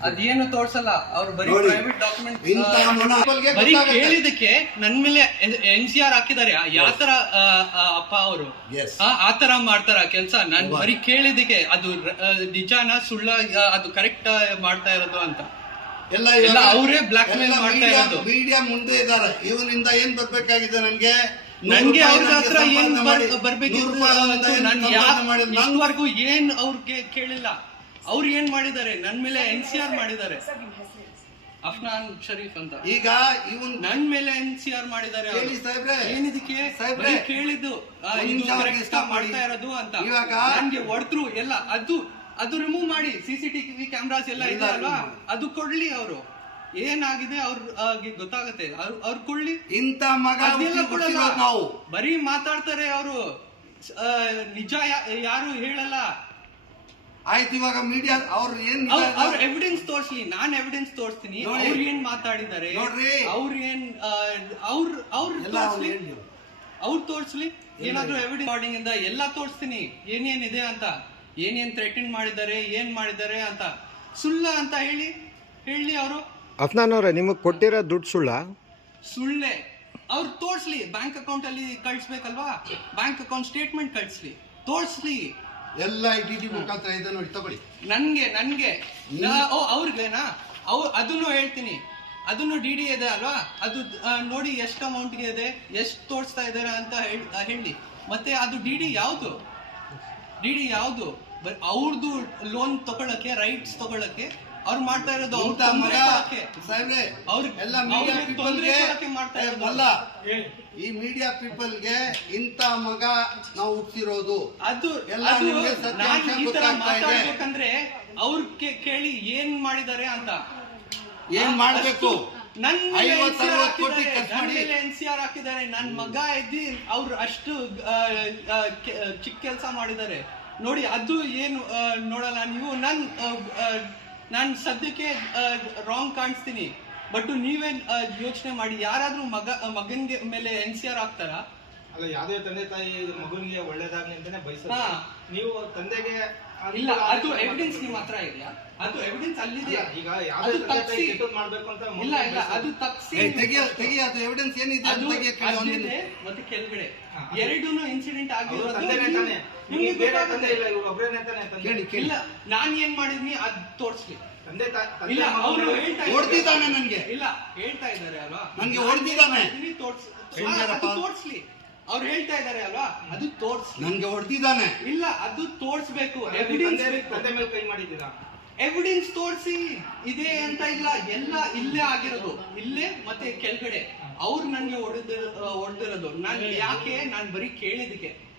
ಅದೇನು ತೋರ್ಸಲ್ಲ ಅವ್ರು ಬರೀ ನೋಡಿ, ಪ್ರೈವೇಟ್ ಡಾಕ್ಯುಮೆಂಟ್ ಬರೀ ಗೊತ್ತಾಗುತ್ತೆ. ಕೇಳಿದಕ್ಕೆ ನನ್ ಮೇಲೆ ಎನ್ ಸಿ ಆರ್ ಹಾಕಿದಾರೆ ಯಾವ ತರ ಆ, ಆ, ಅಪ್ಪ ಅವರು Yes. ಆ ತರ ಮಾಡ್ತಾರ ಕೆಲ್ಸ ನಾನ್? ಬರೀ ಕೇಳಿದಕ್ಕೆ ಅದು ಆ, ನಿಜಾನ ಸುಳ್ಳ ಆ, ಅದು ಕರೆಕ್ಟ್ ಮಾಡ್ತಾ ಇರೋದು ಅಂತ ಎಲ್ಲ ಎಲ್ಲ ಬ್ಲಾಕ್ ಮೇಲ್ ಮಾಡ್ತಾ ಇರೋದು. ಮೀಡಿಯಾ ಮುಂದೆ ಇದ್ದಾರೆ ಇವನಿಂದ ಏನ್ ಬರ್ಬೇಕಾಗಿದೆ ನನ್ಗೆ ನೂರು ನನ್ಗೆ ರೂಪಾಯಿ ಅವ್ರ ನನ್ಗೆ ಹತ್ರ ಏನ್ ಸಂಪಾದನೆ ಮಾಡಿ, ಬರ್- ಬರ್ಬೇಕಿತ್ತು ನೂರು ರೂಪಾಯಿ ಅವನಿಂದ ಏನ್ ನಾನು ಸಂಪಾದನೆ ಮಾಡಿದ್ದು? ನಾನು ಇಷ್ಟವರೆಗೂ ಏನ್ ಅವ್ರಿಗೆ ಕೇಳಿಲ್ಲ ಅವ್ರು ಏನ್ ಮಾಡಿದ್ದಾರೆ? ನನ್ ಮೇಲೆ ಎನ್ ಸಿ ಆರ್ ಮಾಡಿದ್ದಾರೆ. ಅಫ್ನಾನ್ ಶರೀಫ್ ಅಂತ. ಈಗ ಇವನ್ ನನ್ ಮೇಲೆ ಎನ್ ಸಿ ಆರ್ ಮಾಡಿದ್ದಾರೆ ಅವ್ರು. ಹೇಳಿ ಸಾಹೇಬ್ರೆ. ಏನಿದಕ್ಕೆ? ಸಾಹೇಬ್ರೆ, ಕೇಳಿದ್ದು ಆ, ಒಂದ್ ಇದು ನಿಮಿಷ ಅವ್ರಿಗೆ correct stop ಮಾಡ್ತಾ ಇರೋದು ಅಂತ. ಇವಾಗ ನನ್ಗೆ ಹೊಡೆದ್ರು ಎಲ್ಲ ಅದು ಅದು ರಿಮೂವ್ ಮಾಡಿ. ಸಿ ಸಿ ಟಿವಿ ಕ್ಯಾಮ್ರಾಸ್ ಎಲ್ಲ ಇದೆ ಎಲ್ಲ ಅಲ್ವಾ? remove ಮಾಡಿ. ಅದು ಕೊಡ್ಲಿ ಅವರು. ಏನಾಗಿದೆ ಅವ್ರ ಗೊತ್ತಾಗತ್ತೆ. ಅವ್ರು ಅವ್ರು ಕೊಡ್ಲಿ. ಇಂಥ ಮಗ ಅದೆಲ್ಲ ಹುಟ್ಟಿ- ಕೊಡಲ್ಲ. ಹುಟ್ಟಿರೋದು ನಾವು. ಬರೀ ಮಾತಾಡ್ತಾರೆ ಅವರು. ನಿಜ ಯಾ- ಯಾರು ಹೇಳಲ್ಲ. ಆಯ್ತು ಇವಾಗ ಮೀಡಿಯಾ ಅವ್ರು ಏನ್ ಅವ್ರ ಎವಿಡೆನ್ಸ್ ತೋರ್ಸ್ಲಿ ನಾನ್ ಎವಿಡೆನ್ಸ್ ತೋರಿಸ್ತೀನಿ. ನೋಡಿ. ಅವ್ರು ಏನ್ ಮಾತಾಡಿದ್ದಾರೆ? ನೋಡ್ರಿ. ಅವ್ರ ಏನ್ ಅವ್ರ ಅವ್ರ ತೋರ್ಸ್ಲಿ. ಹೇಳಿ. ಅವ್ರು ತೋರ್ಸ್ಲಿ. ಏನಾದ್ರೂ ಎವಿಡೆನ್ಸ್ ರೆಕಾರ್ಡಿಂಗ್ ಇಂದ ಎಲ್ಲ ತೋರಿಸ್ತೀನಿ. ಏನೇನಿದೆ ಅಂತ. ಏನೇನ್ ಥ್ರೆಟನ್ ಮಾಡಿದ್ದಾರೆ ಏನ್ ಮಾಡಿದ್ದಾರೆ ಅಂತ. ಸುಳ್ಳ ಅಂತ ಹೇಳಿ ಹೇಳಿ ಅವರು. ಅಫ್ನಾನ್ ಅವರೇ ನಿಮಗೆ ಕೊಟ್ಟಿರೋ ದುಡ್ಡು ಸುಳ್ಳ? ಸುಳ್ಳೆ. ಅವ್ರು ತೋರಿಸ್ಲಿ. ಬ್ಯಾಂಕ್ ಅಕೌಂಟ್ ಅಲ್ಲಿ ಕಳಿಸ್ಬೇಕಲ್ವಾ? ಬ್ಯಾಂಕ್ ಅಕೌಂಟ್ ಸ್ಟೇಟ್ಮೆಂಟ್ ಕಳಿಸ್ಲಿ. ತೋರ್ಸ್ಲಿ. ಎಲ್ಲ ಐ ಟಿ ಮುಖಾಂತರ ಇದೆ ನೋಡಿ ತಗೊಳ್ಳಿ. ನನ್ಗೆ ನನ್ಗೆ. ನಾ- ಓ ಅವ್ರಿಗೆನಾ? ಅವ್ರು ಅದನ್ನು ಹೇಳ್ತೀನಿ. ಅದನ್ನು ಡಿ ಡಿ ಇದೆ ಅಲ್ವಾ? ಅದು ಆ, ನೋಡಿ ಎಷ್ಟು ಅಮೌಂಟ್ಗೆ ಇದೆ ಎಷ್ಟು ತೋರಿಸ್ತಾ ಇದ್ದಾರೆ ಅಂತ ಹೇಳ್- ಆ, ಹೇಳಿ. ಮತ್ತೆ ಅದು ಡಿ ಡಿ ಯಾವುದು? ಡಿ ಡಿ ಯಾವುದು? ಅವ್ರದ್ದು ಲೋನ್ ತಗೊಳಕ್ಕೆ ರೈಟ್ಸ್ ತಗೊಳಕ್ಕೆ ಅವ್ರು ಮಾಡ್ತಾ ಇರೋದು ಅವ್ರ ಮಗ ಸಾಹೇಬ್ರೆ ಎಲ್ಲ ಮೀಡಿಯಾ ಅವ್ರಿಗೆ ಪೀಪಲ್ ತೊಂದ್ರೆ ಗೆ ಮಾಡ್ತಾ ಇರೋದು. ಅಲ್ಲ ಈ ಮೀಡಿಯಾ ಪೀಪಲ್ಗೆ ಇಂತ ಮಗ ನಾವು ಹುಟ್ಟಿರೋದು ಅದು ಎಲ್ಲ ನಿಮ್ಗೆ ಸತ್ಯಾಂಶ ಗೊತ್ತಾಗ್ತಾ ಇದೆ. ಮಾತಾಡ್ಬೇಕಂದ್ರೆ ಅವ್ರ ಕೇಳಿ ಏನ್ ಮಾಡಿದ್ದಾರೆ ಅಂತ. ಏನ್ ಮಾಡ್ಬೇಕು? ನನ್ನ ಐವತ್ತು ಅರವತ್ತು ಕೋಟಿ ಖರ್ಚು ಮಾಡಿ. ಎನ್ ಸಿ ಆರ್ ಹಾಕಿದ್ದಾರೆ. ನನ್ ಮಗ ಇದ್ದಿ ಅವ್ರು ಅಷ್ಟು ಚಿಕ್ಕ ಕೆಲಸ ಮಾಡಿದ್ದಾರೆ. ನೋಡಿ ಅದು ಏನು ನೋಡಲ್ಲ ನೀವು. ನನ್ ನಾನ್ ಸದ್ಯಕ್ಕೆ ರಾಂಗ್ ಕಾಣಿಸ್ತೀನಿ. ಬಟ್ ನೀವೇ ಯೋಚನೆ ಮಾಡಿ ಯಾರಾದ್ರೂ ಮಗ ಮಗನ್ಗೆ ಮೇಲೆ ಎನ್ ಸಿ ಆರ್ ಆಗ್ತಾರಾ ಅಲ್ಲ ಯಾವ್ದೇ ತಂದೆ ತಾಯಿ ಮಗನಿಗೆ ಒಳ್ಳೇದಾಗ್ಲಿ ಅಂತಾನೆ ಬಯಸೋದು. ಹಾ. ನೀವು ತಂದೆಗೆ ಇಲ್ಲ ಅದು ಎವಿಡೆನ್ಸ್ ನಿಮ್ಮ ಹತ್ರ ಇದೆಯಾ? ಅದು ಎವಿಡೆನ್ಸ್ ಅಲ್ಲಿದೆಯಾ? ಈಗ ಯಾವ್ದು ತಪ್ಸಿ ಮಾಡ್ಬೇಕು ಅಂತ ಇಲ್ಲ ಇಲ್ಲ ಅದು ತಪ್ಸಿ ತೆಗಿಯ ಅದು ಎವಿಡೆನ್ಸ್ ಏನಿದೆ ಅದು ಅಲ್ಲಿದೆ ಮತ್ತೆ ಕೆಳಗಡೆ. ಎರಡೂನು ಎರಡೂ ಇನ್ಸಿಡೆಂಟ್ ಆಗಿರೋದು ತಂದೆನೇ ನಿಮ್ಗೆ- ತಾನೆ. ನಿಮ್ಗೆ ನಿಮ್ಗೆ ಬೇರೆ ತಂದೆ ಇಲ್ಲ ಇವ್ರು ಒಬ್ರೇನೆ ತಾನೆ ತಂದೆ. ಇಲ್ಲ ನಾನ್ ಏನ್ ಮಾಡಿದ್ನಿ ಅದ್ ತೋರ್ಸ್ಲಿ. ತಂದೆ ಇಲ್ಲ ಅವರು ಹೇಳ್ತಾ ನನ್ಗೆ. ಇಲ್ಲ ಹೇಳ್ತಾ ಇದ್ದಾರೆ ಅಲ್ವಾ? ನನ್ಗೆ ಹೊಡೆದಿದ್ದಾನೆ. ತೋರ್ಸ್ಲಿ. ಅವ್ರು ಹೇಳ್ತಾ ಇದ್ದಾರೆ ಅಲ್ವಾ? ಅದು ತೋರ್ಸ್ ನನ್ಗೆ ಹೊಡೆದಿದ್ದಾನೆ. ಇಲ್ಲ ಅದು ತೋರ್ಸ್ಬೇಕು. ಎವಿಡೆನ್ಸ್ ತಂದೆ- ತಂದೆ ಮೇಲೆ ಕೈ ಮಾಡಿದ್ದೀರಾ? ಎವಿಡೆನ್ಸ್ ತೋರಿಸಿ. ಇದೆ ಅಂತ ಇಲ್ಲ. ಎಲ್ಲ ಇಲ್ಲೇ ಆಗಿರೋದು. ಇಲ್ಲೇ ಮತ್ತೆ ಕೆಳಗಡೆ. ಅವ್ರು ನನ್ಗೆ ಹೊಡೆದ ಹೊಡೆದಿರೋದು. ನಾನು ಯಾಕೆ? ನಾನು ಬರೀ ಕೇಳಿದಕ್ಕೆ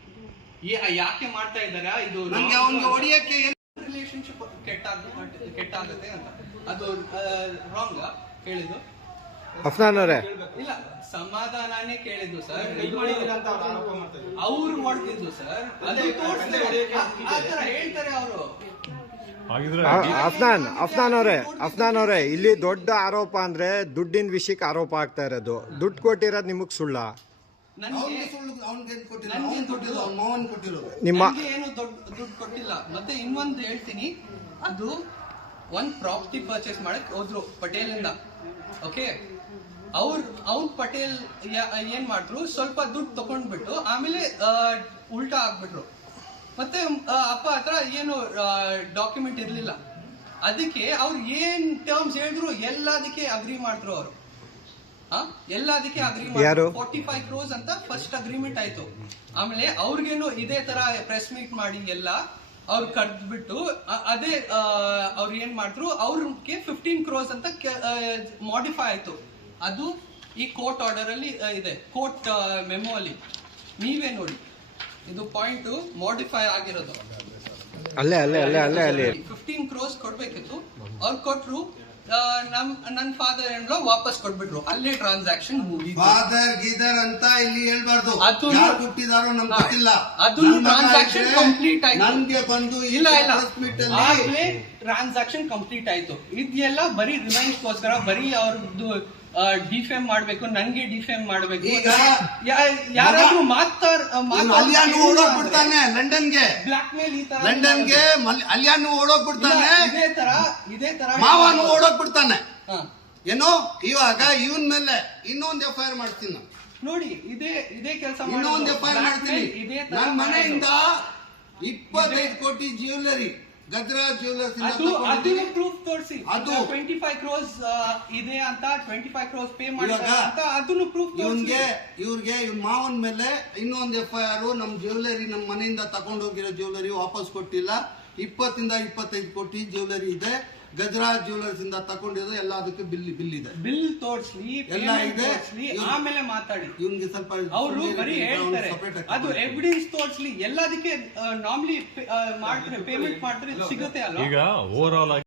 ಯಾಕೆ ಮಾಡ್ತಾ ಇದಾರ ಇದು ನನ್ಗೆ ಅವನ್ಗೆ ಹೊಡಿಯಕ್ಕೆ ಏನ್ ರಿಲೇಶನ್ಶಿಪ್ ಕೆಟ್ಟಾಗ ಕೆಟ್ಟಾಗುತ್ತೆ ಅಂತ. ಅದು ರಾಂಗ್ ಹೇಳಿದ್ದು ಅಫ್ನಾನ್ ಅವರೇ? ಇಲ್ಲ ಸಮಾಧಾನನೇ ಕೇಳಿದ್ದು ಸರ್. ಅವ್ರು ಮಾಡ್ತಿದ್ದು ಸರ್. ಅದೇ ತಂದೆ- ತೋರಿಸ್ತಾರೆ ತಂದೆ ಹೊಡೆಯೋಕೆ ಆ- ಆ ತರ ಹೇಳ್ತಾರೆ ಅವರು. ಅಫ್ನಾನ್ ಅಫ್ನಾನ್ ಅವರೇ ಅಫ್ನಾನ್ ಅವರೇ ಇಲ್ಲಿ ದೊಡ್ಡ ಆರೋಪ ಅಂದ್ರೆ ದುಡ್ಡಿನ ವಿಷಯಕ್ಕೆ ಆರೋಪ ಆಗ್ತಾ ಇರೋದು. ದುಡ್ಡು ಕೊಟ್ಟಿರೋದು ನಿಮಗೆ ಸುಳ್ಳ? ನಿಮ್ಮ ಏನು ದುಡ್ಡು ಕೊಟ್ಟಿಲ್ಲ. ಮತ್ತೆ ಇನ್ನೊಂದು ಹೇಳ್ತೀನಿ. ಅದು ಒಂದ್ ಪ್ರಾಪರ್ಟಿ ಪರ್ಚೇಸ್ ಮಾಡಕ್ ಹೋದ್ರು ಪಟೇಲ್ ಇಂದ ಓಕೆ ಅವ್ರ ಅವ್ನ್ ಪಟೇಲ್ ಏನ್ ಮಾಡಿದ್ರು ಸ್ವಲ್ಪ ದುಡ್ಡು ತಕೊಂಡ್ಬಿಟ್ಟು ಆಮೇಲೆ ಉಲ್ಟಾ ಆಗ್ಬಿಟ್ರು. ಮತ್ತೆ ಅಪ್ಪ ಹತ್ರ ಏನು ಡಾಕ್ಯುಮೆಂಟ್ ಇರ್ಲಿಲ್ಲ. ಅದಕ್ಕೆ ಅವ್ರು ಏನ್ ಟರ್ಮ್ಸ್ ಹೇಳಿದ್ರು ಎಲ್ಲದಕ್ಕೆ ಅಗ್ರಿ ಮಾಡಿದ್ರು ಅವರು. ಎಲ್ಲದಕ್ಕೆ ಅಗ್ರಿ ಮಾಡಿದ್ರು. ಫೋರ್ಟಿ ಫೈವ್ ಕ್ರೋಸ್ ಅಂತ ಫಸ್ಟ್ ಅಗ್ರಿಮೆಂಟ್ ಆಯ್ತು. ಆಮೇಲೆ ಅವ್ರಿಗೇನು ಇದೇ ತರ ಪ್ರೆಸ್ ಮೀಟ್ ಮಾಡಿ ಎಲ್ಲ ಅವ್ರು ಕರೆದ್ಬಿಟ್ಟು ಅದೇ ಅವ್ರು ಏನ್ ಮಾಡಿದ್ರು ಅವ್ರಿಗೆ ಫಿಫ್ಟೀನ್ ಕ್ರೋಸ್ ಅಂತ ಮಾಡಿಫೈ ಆಯ್ತು. ಅದು ಈ ಕೋರ್ಟ್ ಆರ್ಡರ್ ಅಲ್ಲಿ ಇದೆ. ಕೋರ್ಟ್ ಮೆಮೋ ಅಲ್ಲಿ. ನೀವೇ ನೋಡಿ. ಇದು ಪಾಯಿಂಟ್ ಮಾಡಿಫೈ ಆಗಿರೋದು. ಅಲ್ಲೇ ಅಲ್ಲೇ ಅಲ್ಲೇ ಅಲ್ಲೇ ಅಲ್ಲಿ. ಫಿಫ್ಟೀನ್ ಕ್ರೋಸ್ ಕೊಡ್ಬೇಕಿತ್ತು. ಅವ್ರು ಕೊಟ್ರು ನಮ್ ನನ್ನ ಫಾದರ್ ಏನೋ ವಾಪಸ್ ಕೊಟ್ಬಿಟ್ರು. ಅಲ್ಲೇ ಟ್ರಾನ್ಸಾಕ್ಷನ್ ಮೂವಿ ಫಾದರ್ ಗೀದರ್ ಅಂತ ಇಲ್ಲಿ ಹೇಳ್ಬಾರ್ದು. ಅದು ಯಾರು ಹುಟ್ಟಿದಾರೋ ನಮ್ಗೆ ಗೊತ್ತಿಲ್ಲ. ಅದು ಟ್ರಾನ್ಸಾಕ್ಷನ್ ಕಂಪ್ಲೀಟ್ ಆಯ್ತು. ನನ್ಗೆ ಬಂದು ಇಲ್ಲ ಇಲ್ಲ. ಟ್ರಾನ್ಸಾಕ್ಷನ್ ಕಂಪ್ಲೀಟ್ ಆಯ್ತು. ಇದೆಲ್ಲ ಬರೀ ರಿವೆಂಜ್ಗೋಸ್ಕರ ಬರೀ ಅವ್ರದ್ದು ಡಿಫೇಮ್ ಮಾಡ್ಬೇಕು ನಂಗೆ ಡಿಫೇಮ್ ಮಾಡ್ಬೇಕು. ಈಗ ಯಾರಾದ್ರೂ ಮಾತಾಡ್ ಇವ್ನು ಬಿಡ್ತಾನೆ ಲಂಡನ್ ಲಂಡನ್ಗೆ. ಬ್ಲಾಕ್ ಮೇಲ್ ಈ ತರ ಲಂಡನ್ಗೆ ಅಲ್ಯಾನು ಓಡೋಗ್ ಬಿಡ್ತಾನೆ ಇದೇ ತರ ಇದೇ ತರ ಮಾವನು ಓಡೋಗ್ ಬಿಡ್ತಾನೆ ಏನು? ಇವಾಗ ಇವನ್ ಮೇಲೆ ಇನ್ನೊಂದು ಎಫ್ ಐ ಆರ್ ಮಾಡ್ತೀನಿ ನಾನು. ನೋಡಿ ಇದೇ ಇದೇ ಕೆಲಸ ಇನ್ನೊಂದು ಎಫ್ ಐ ಆರ್ ಮಾಡ್ತೀನಿ ನನ್ನ ಮನೆಯಿಂದ. ಇಪ್ಪತ್ತೈದು ಕೋಟಿ ಜ್ಯುವೆಲರಿ ಗದ್ರಾಜ್ ಜ್ಯುವೆಲ್ಲರ್ಸ್ ಅದು ಅದನ್ನು ಪ್ರೂಫ್ ತೋರಿಸಿ. ಅದು. ಟ್ವೆಂಟಿ ಫೈವ್ ಕ್ರೋಸ್ ಇದೆ ಅಂತ ಟ್ವೆಂಟಿ ಫೈವ್ ಕ್ರೋಸ್ ಪೇ ಅಂತ ಅದನ್ನು ಪ್ರೂಫ್ ಇವನ್ಗೆ ಇವ್ರಿಗೆ ಇವ್ನ ಮಾವನ ಮೇಲೆ ಇನ್ನೊಂದು ಎಫ್ ಐ ಆರ್ ನಮ್ಮ ಜ್ಯುವೆಲರಿ ನಮ್ಮ ಮನೆಯಿಂದ ತಗೊಂಡು ಹೋಗಿರೋ ಜ್ಯುವೆಲರಿ ವಾಪಸ್ ಕೊಟ್ಟಿಲ್ಲ. ಇಪ್ಪತ್ತಿಂದ ಇಪ್ಪತ್ತೈದು ಕೋಟಿ ಜ್ಯುವೆಲ್ಲರಿ ಇದೆ. ಗಜರಾಜ್ ಜ್ಯುವೆಲರ್ಸ್ ಇಂದ ತಗೊಂಡಿರೋ ಎಲ್ಲ ಅದಕ್ಕೆ ಬಿಲ್ ಬಿಲ್ ಇದೆ. ಬಿಲ್ ತೋರಿಸ್ಲಿ ಎಲ್ಲ ಇದೆ. ತೋರಿಸ್ಲಿ ಆಮೇಲೆ ಮಾತಾಡಿ. ಇವ್ನಿಗೆ ಸ್ವಲ್ಪ ಅವರು ಬರೀ ಹೇಳ್ತಾರೆ. ಅದು ಎವಿಡೆನ್ಸ್ ತೋರಿಸ್ಲಿ. ಎಲ್ಲದಕ್ಕೆ ನಾರ್ಮಲಿ ಮಾಡ್ತಾರೆ ಪೇಮೆಂಟ್ ಮಾಡ್ತಾರೆ ಸಿಗುತ್ತೆ ಅಲ್ಲ ಈಗ ಓವರ್ ಆಲ್ ಆಗಿ